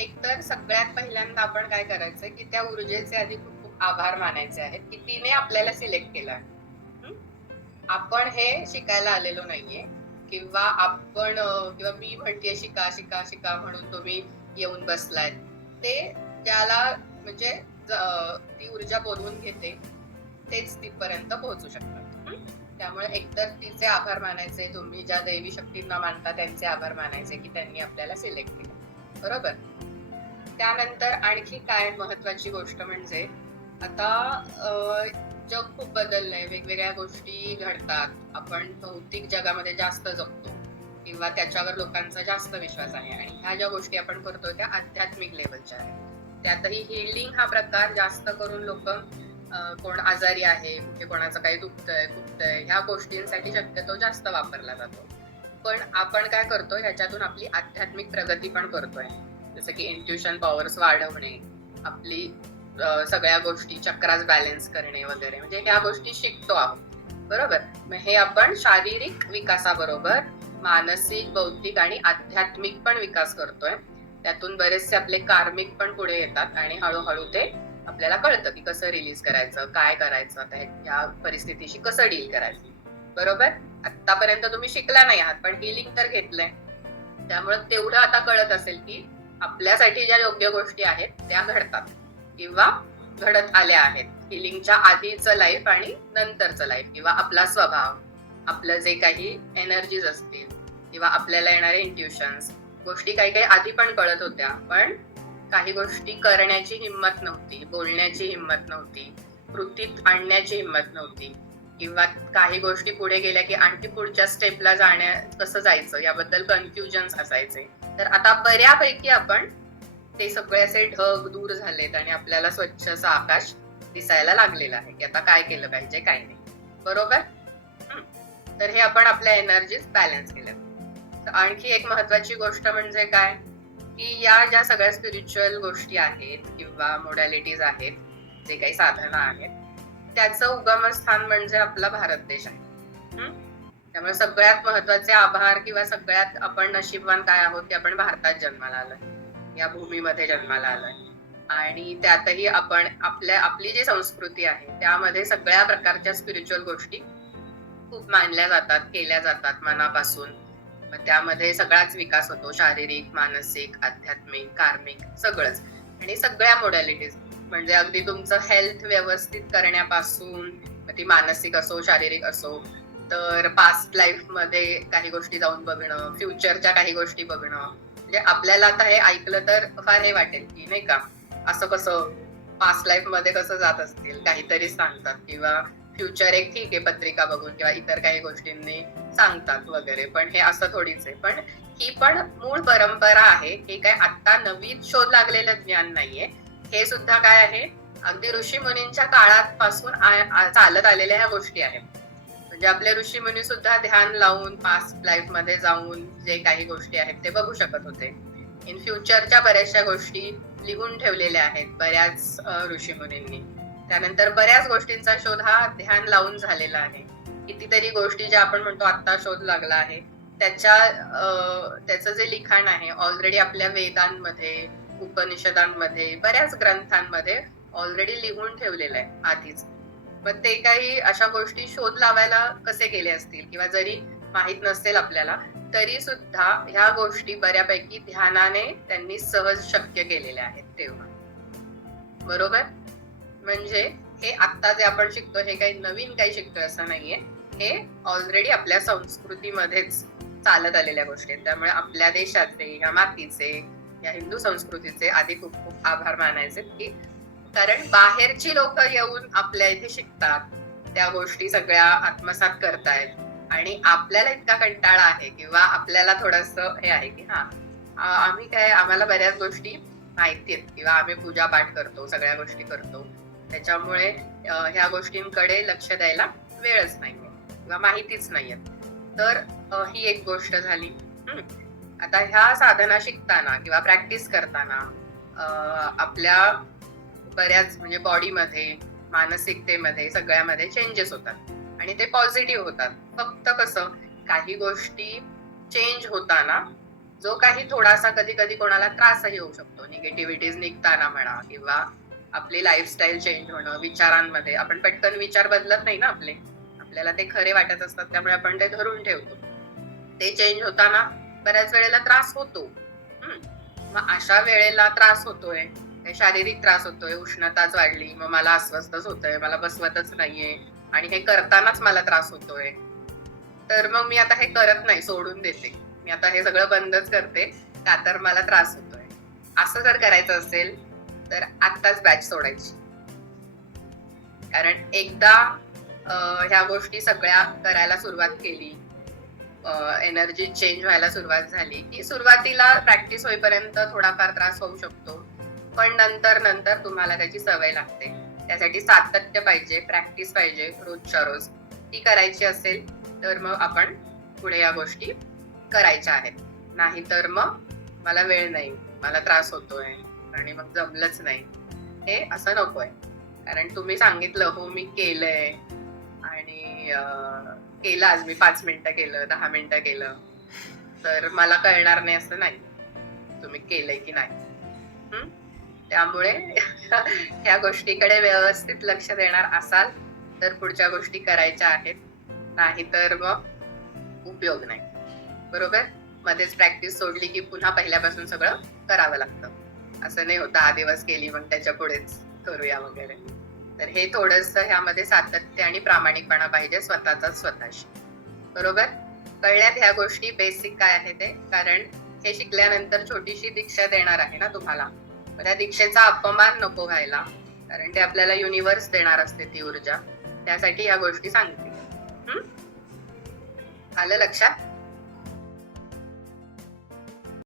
एकतर सगळ्यात पहिल्यांदा आपण काय करायचं की त्या ऊर्जेचे आधी खूप खूप आभार मानायचे आहेत की तिने आपल्याला सिलेक्ट केलं आहे. आपण हे शिकायला आलेलो नाहीये किंवा किंवा मी म्हणतेय शिका शिका शिका म्हणून तुम्ही येऊन बसलाय. ते ज्याला म्हणजे ती ऊर्जा बोलवून घेते तेच तिथपर्यंत पोहोचू शकतात. त्यामुळे एकतर तिचे आभार मानायचे, तुम्ही ज्या दैवी शक्तींना मानता त्यांचे आभार मानायचे की त्यांनी आपल्याला सिलेक्ट केलं. बरोबर. त्यानंतर आणखी काय महत्वाची गोष्ट म्हणजे आता जग खूप बदललंय, वेगवेगळ्या गोष्टी घडतात, आपण भौतिक जगामध्ये जास्त जगतो किंवा त्याच्यावर लोकांचा जास्त विश्वास आहे आणि ह्या ज्या गोष्टी आपण करतो त्या आध्यात्मिक लेवलच्या आहेत. त्यातही हिलिंग हा प्रकार जास्त करून लोक कोण आजारी आहे, कुठे कोणाचं काही दुखतंय खुपतंय ह्या गोष्टींसाठी शक्यतो जास्त वापरला जातो. पण आपण काय करतो, ह्याच्यातून आपली आध्यात्मिक प्रगती पण करतोय. जसं की इंट्युशन पॉवर्स वाढवणे, आपली सगळ्या गोष्टी चक्रास बॅलन्स करणे वगैरे, म्हणजे ह्या गोष्टी शिकतो आहोत. बरोबर. मग हे आपण शारीरिक विकासाबरोबर मानसिक, बौद्धिक आणि आध्यात्मिक पण विकास करतोय. त्यातून बरेचसे आपले कार्मिक पण पुढे येतात आणि हळूहळू ते आपल्याला कळतं की कसं रिलीज करायचं, काय करायचं, या परिस्थितीशी कसं डील करायचं. बरोबर. आतापर्यंत तुम्ही शिकला नाही आहात पण हिलिंग तर घेतलंय, त्यामुळे तेवढं आता कळत असेल की आपल्यासाठी ज्या योग्य गोष्टी आहेत त्या घडतात किंवा घडत आल्या आहेत. हिलिंगच्या आधीचं लाईफ आणि नंतरचं लाईफ किंवा आपला स्वभाव, आपलं जे काही एनर्जीज असतील किंवा आपल्याला येणारे इंट्युशन्स, गोष्टी काही काही आधी पण कळत होत्या, पण काही गोष्टी करण्याची हिंमत नव्हती, बोलण्याची हिंमत नव्हती, कृतीत आणण्याची हिंमत नव्हती किंवा काही गोष्टी पुढे गेल्या की आणखी पुढच्या स्टेपला कसं जायचं याबद्दल कन्फ्युजन्स असायचे. तर आता बऱ्यापैकी आपण ते सगळे असे ढग दूर झालेत आणि आपल्याला स्वच्छ असं आकाश दिसायला लागलेलं आहे की आता काय केलं पाहिजे काय नाही. बरोबर. तर हे आपण आपल्या एनर्जीज बॅलन्स केल्या. आणखी एक महत्वाची गोष्ट म्हणजे काय की या ज्या सगळ्या स्पिरिच्युअल गोष्टी आहेत किंवा मोडॅलिटीज आहेत, जे काही साधना आहेत, त्याचं उगमस्थान म्हणजे आपला भारत देश आहे. त्यामुळे सगळ्यात महत्वाचे आभार किंवा सगळ्यात आपण नशीबवान काय आहोत की आपण भारतात जन्माला आलोय, या भूमीमध्ये जन्माला आलोय आणि त्यातही आपण आपली जी संस्कृती आहे त्यामध्ये सगळ्या प्रकारच्या स्पिरिच्युअल गोष्टी खूप मानल्या जातात, केल्या जातात मनापासून. मग त्यामध्ये सगळाच विकास होतो, शारीरिक, मानसिक, आध्यात्मिक, कार्मिक सगळंच. आणि सगळ्या मोडॅलिटीज म्हणजे अगदी तुमचं हेल्थ व्यवस्थित करण्यापासून, ती मानसिक असो शारीरिक असो, तर पास्ट लाईफ मध्ये काही गोष्टी जाऊन बघणं, फ्युचरच्या काही गोष्टी बघणं. म्हणजे आपल्याला आता हे ऐकलं तर फार हे वाटेल की नाही का, असं कसं पास्ट लाईफ मध्ये कसं जात असतील, काहीतरी सांगतात किंवा फ्युचर एक ठीक आहे पत्रिका बघून किंवा इतर काही गोष्टींनी सांगतात वगैरे, पण हे असं थोडीच आहे. पण ही पण मूळ परंपरा आहे, हे काय आता नवीन शोध लागलेलं ज्ञान नाहीये. हे सुद्धा काय आहे, अगदी ऋषी मुनींच्या काळापासून चालत आलेल्या ह्या गोष्टी आहेत. म्हणजे आपले ऋषी मुनी सुद्धा ध्यान लावून पास्ट लाईफ मध्ये जाऊन जे काही गोष्टी आहेत ते बघू शकत होते. इन फ्युचरच्या बऱ्याचशा गोष्टी लिहून ठेवलेल्या आहेत बऱ्याच ऋषी मुनींनी. त्यानंतर बऱ्याच गोष्टींचा शोध हा ध्यान लावून झालेला आहे. कितीतरी गोष्टी ज्या आपण म्हणतो आता शोध लागला आहे, त्याचं जे लिखाण आहे ऑलरेडी आपल्या वेदांमध्ये, उपनिषदांमध्ये, बऱ्याच ग्रंथांमध्ये ऑलरेडी लिहून ठेवलेलं आहे आधीच. मग ते काही अशा गोष्टी शोध लावायला कसे गेले असतील किंवा जरी माहित नसेल आपल्याला, तरी सुद्धा ह्या गोष्टी बऱ्यापैकी ध्यानाने त्यांनी सहज शक्य केलेल्या आहेत तेव्हा. बरोबर. म्हणजे हे आता जे आपण शिकतो हे काही नवीन काही शिकतोय असं नाहीये, हे ऑलरेडी आपल्या संस्कृतीमध्येच चालत आलेल्या गोष्टी आहेत. त्यामुळे आपल्या देशाचे, ह्या मातीचे, या हिंदू संस्कृतीचे आधी खूप खूप आभार मानायचे की कारण बाहेरची लोक येऊन आपल्या इथे शिकतात, त्या गोष्टी सगळ्या आत्मसात करतायत आणि आपल्याला इतका कंटाळा आहे किंवा आपल्याला थोडस हे आहे की आम्ही काय, आम्हाला बऱ्याच गोष्टी माहिती आहेत किंवा आम्ही पूजा पाठ करतो, सगळ्या गोष्टी करतो, त्याच्यामुळे ह्या गोष्टींकडे लक्ष द्यायला वेळच नाहीये किंवा माहितीच नाहीये. तर ही एक गोष्ट झाली. आता ह्या साधना शिकताना किंवा प्रॅक्टिस करताना आपल्या बऱ्याच म्हणजे बॉडीमध्ये, मानसिकतेमध्ये, सगळ्यामध्ये चेंजेस होतात आणि ते पॉझिटिव्ह होतात. फक्त कसं काही गोष्टी चेंज होताना जो काही थोडासा कधी कधी कोणाला त्रासही होऊ शकतो, निगेटिव्हिटीज निघताना म्हणा, किंवा आपली लाईफस्टाईल चेंज होणं, विचारांमध्ये आपण पटकन विचार बदलत नाही ना आपले, आपल्याला ते खरे वाटत असतात त्यामुळे आपण ते धरून ठेवतो. ते चेंज होताना बऱ्याच वेळेला त्रास होतो. मग अशा वेळेला त्रास होतोय, शारीरिक त्रास होतोय, उष्णताच वाढली, मग मला अस्वस्थच होतंय, मला बसवतच नाहीये आणि हे करतानाच मला त्रास होतोय, तर मग मी आता हे करत नाही, सोडून देते, मी आता हे सगळं बंदच करते, का तर मला त्रास होतोय. असं जर करायचं असेल तर आत्ताच बॅच सोडायची. कारण एकदा ह्या गोष्टी सगळ्या करायला सुरुवात केली, एनर्जी चेंज व्हायला सुरुवात झाली की सुरुवातीला प्रॅक्टिस होईपर्यंत थोडाफार त्रास होऊ शकतो, पण नंतर नंतर तुम्हाला त्याची सवय लागते. त्यासाठी सातत्य पाहिजे, प्रॅक्टिस पाहिजे, रोजच्या रोज ती करायची असेल तर मग आपण पुढे या गोष्टी करायच्या आहेत. नाहीतर मग मला वेळ नाही, मला त्रास होतोय आणि मग जमलंच नाही, हे असं नकोय. कारण तुम्ही सांगितलं हो मी केलंय आणि केलं, आज मी 5 मिनिटं केलं, 10 मिनिटं केलं, तर मला कळणार नाही असं नाही तुम्ही केलंय की नाही. त्यामुळे ह्या गोष्टीकडे व्यवस्थित लक्ष देणार असाल तर पुढच्या गोष्टी करायच्या आहेत, नाहीतर मग उपयोग नाही. बरोबर? मध्येच प्रॅक्टिस सोडली की पुन्हा पहिल्यापासून सगळं करावं लागतं. असं नाही होत 10 दिवस केली मग त्याच्या पुढेच करूया वगैरे. तर हे थोडंसं ह्यामध्ये सातत्य आणि प्रामाणिकपणा पाहिजे स्वतःचा स्वतःशी. बरोबर? कळल्यात ह्या गोष्टी बेसिक काय आहे ते? कारण हे शिकल्यानंतर छोटीशी दीक्षा देणार आहे ना तुम्हाला, त्या दीक्षेचा अपमान नको व्हायला, कारण ते आपल्याला युनिव्हर्स देणार असते ती ऊर्जा. त्यासाठी ह्या गोष्टी सांगते. आलं लक्षात?